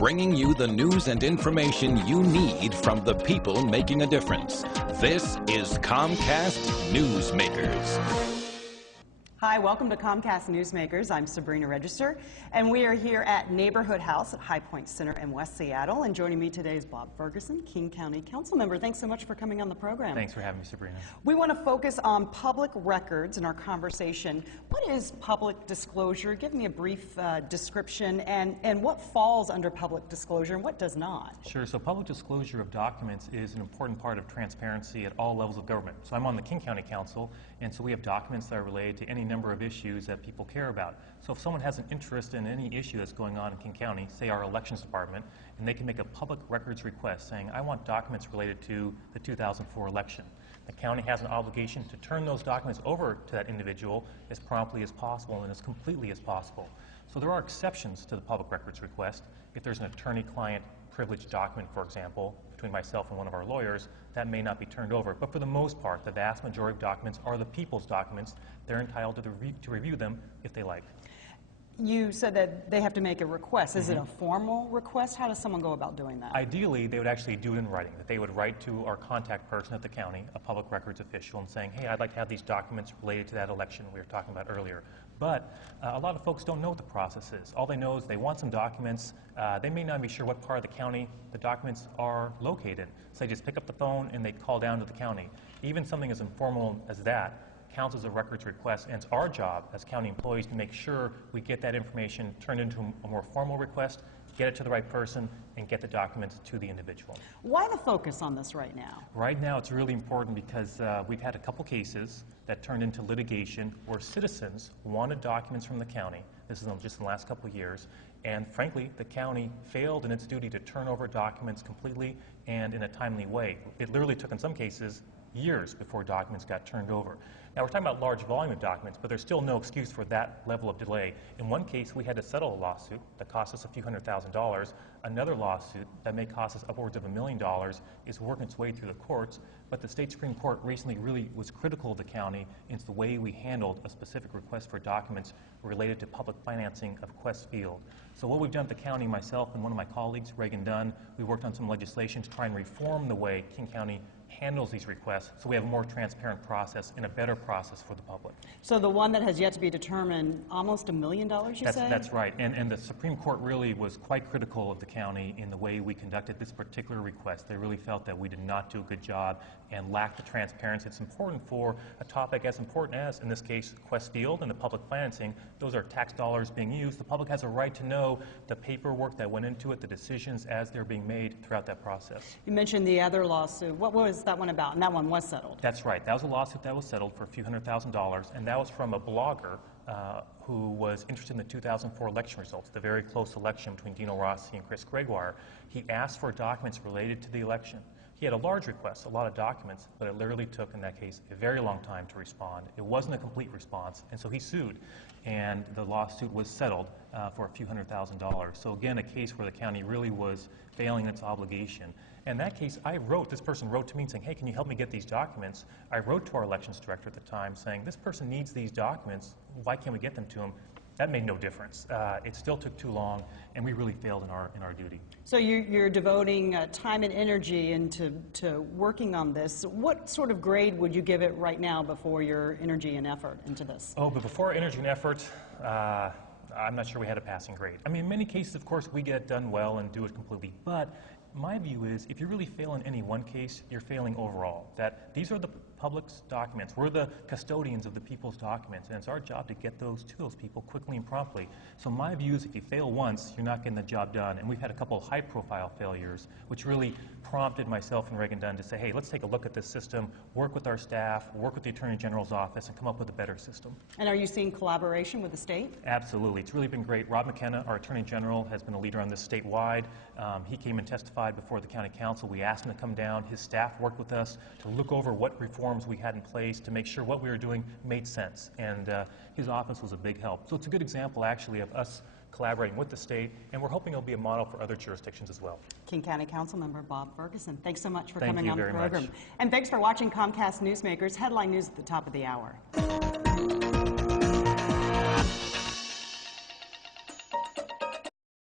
bringing you the news and information you need from the people making a difference. This is Comcast Newsmakers. Hi, welcome to Comcast Newsmakers. I'm Sabrina Register, and we are here at Neighborhood House at High Point Center in West Seattle. And joining me today is Bob Ferguson, King County Councilmember. Thanks so much for coming on the program. Thanks for having me, Sabrina. We want to focus on public records in our conversation. What is public disclosure? Give me a brief description, and what falls under public disclosure and what does not? Sure. So public disclosure of documents is an important part of transparency at all levels of government. So I'm on the King County Council, and so we have documents that are related to any number of issues that people care about. So if someone has an interest in any issue that's going on in King County, say our elections department, and they can make a public records request saying, I want documents related to the 2004 election. The county has an obligation to turn those documents over to that individual as promptly as possible and as completely as possible. So there are exceptions to the public records request. If there's an attorney-client privileged document, for example, between myself and one of our lawyers, that may not be turned over. But for the most part, the vast majority of documents are the people's documents. They're entitled to review them if they like. You said that they have to make a request. Is it a formal request? How does someone go about doing that? Ideally, they would actually do it in writing, that they would write to our contact person at the county, a public records official, and saying, hey, I'd like to have these documents related to that election we were talking about earlier. But a lot of folks don't know what the process is. All they know is they want some documents. They may not be sure what part of the county the documents are located. So they just pick up the phone and they call down to the county. Even something as informal as that counts as a records request, and it's our job as county employees to make sure we get that information turned into a more formal request, get it to the right person, and get the documents to the individual. Why the focus on this right now? Right now it's really important because we've had a couple cases that turned into litigation where citizens wanted documents from the county. This is just in the last couple of years. And frankly, the county failed in its duty to turn over documents completely and in a timely way. It literally took, in some cases, years before documents got turned over. Now, we're talking about large volume of documents, but there's still no excuse for that level of delay. In one case, we had to settle a lawsuit that cost us a few $100,000. Another lawsuit that may cost us upwards of $1 million is working its way through the courts, but the state Supreme Court recently really was critical of the county in the way we handled a specific request for documents related to public financing of Quest Field. So what we've done at the county, myself and one of my colleagues, Reagan Dunn, we worked on some legislation to try and reform the way King County handles these requests so we have a more transparent process and a better process for the public. So the one that has yet to be determined, almost $1 million, you say? That's right. And the Supreme Court really was quite critical of the county in the way we conducted this particular request. They really felt that we did not do a good job and lacked the transparency. It's important for a topic as important as, in this case, Quest Field and the public financing. Those are tax dollars being used. The public has a right to know the paperwork that went into it, the decisions as they're being made throughout that process. You mentioned the other lawsuit. What was that one about? And that one was settled. That's right. That was a lawsuit that was settled for a few $100,000, and that was from a blogger who was interested in the 2004 election results, the very close election between Dino Rossi and Chris Gregoire. He asked for documents related to the election. He had a large request, a lot of documents, but it literally took, in that case, a very long time to respond. It wasn't a complete response, and so he sued, and the lawsuit was settled for a few $100,000. So again, a case where the county really was failing its obligation. In that case, this person wrote to me saying, hey, can you help me get these documents? I wrote to our elections director at the time saying, this person needs these documents. Why can't we get them to him? That made no difference. It still took too long, and we really failed in our duty. So you're devoting time and energy into working on this. What sort of grade would you give it right now before your energy and effort into this? Oh, but before energy and effort, I'm not sure we had a passing grade. I mean, in many cases, of course, we get it done well and do it completely, but my view is if you really fail in any one case, you're failing overall. That these are the public's documents. We're the custodians of the people's documents, and it's our job to get those to those people quickly and promptly. So my view is if you fail once, you're not getting the job done. And we've had a couple of high-profile failures, which really prompted myself and Reagan Dunn to say, hey, let's take a look at this system, work with our staff, work with the Attorney General's office, and come up with a better system. And are you seeing collaboration with the state? Absolutely. It's really been great. Rob McKenna, our Attorney General, has been a leader on this statewide. He came and testified before the County Council. We asked him to come down. His staff worked with us to look over what reforms we had in place to make sure what we were doing made sense. And his office was a big help. So it's a good example, actually, of us collaborating with the state, and we're hoping it'll be a model for other jurisdictions as well. King County Councilmember Bob Ferguson, thanks so much for coming on the program. And thanks for watching Comcast Newsmakers, headline news at the top of the hour.